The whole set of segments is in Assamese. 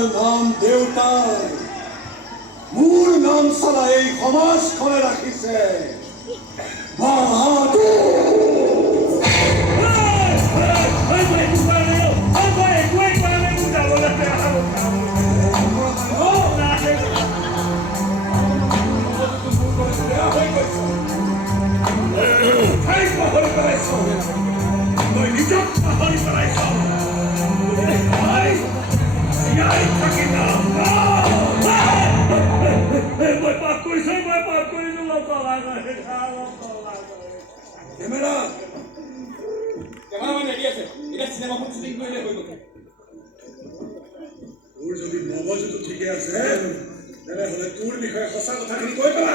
তোমাৰ নাম দেউতাই মোৰ নাম চলাই এই সমাজখনে ৰাখিছে তোৰ যদি মগজুটো ঠিকে আছে তেনেহ'লে তোৰ বিষয়ে সঁচা কথাখিনি কৈ পেলা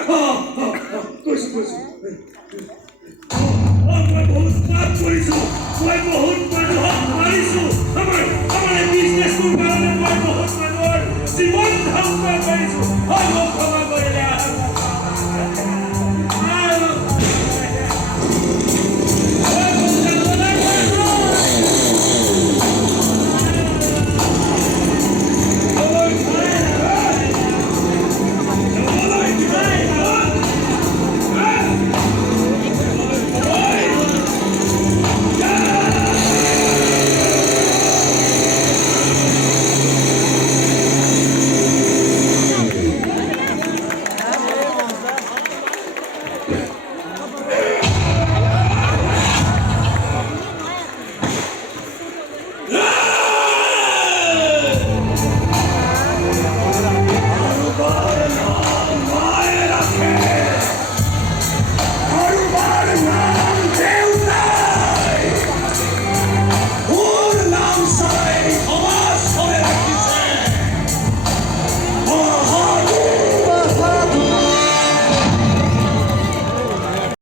কৈছো মই বহুত পাপ কৰিছো মই বহুত মানুহক মাৰিছো আমাৰ বিজনেছটোৰ কাৰণে মই বহুত মানুহৰ জীৱন ধ্বংস কৰিছো ক্ষমা কৰিলে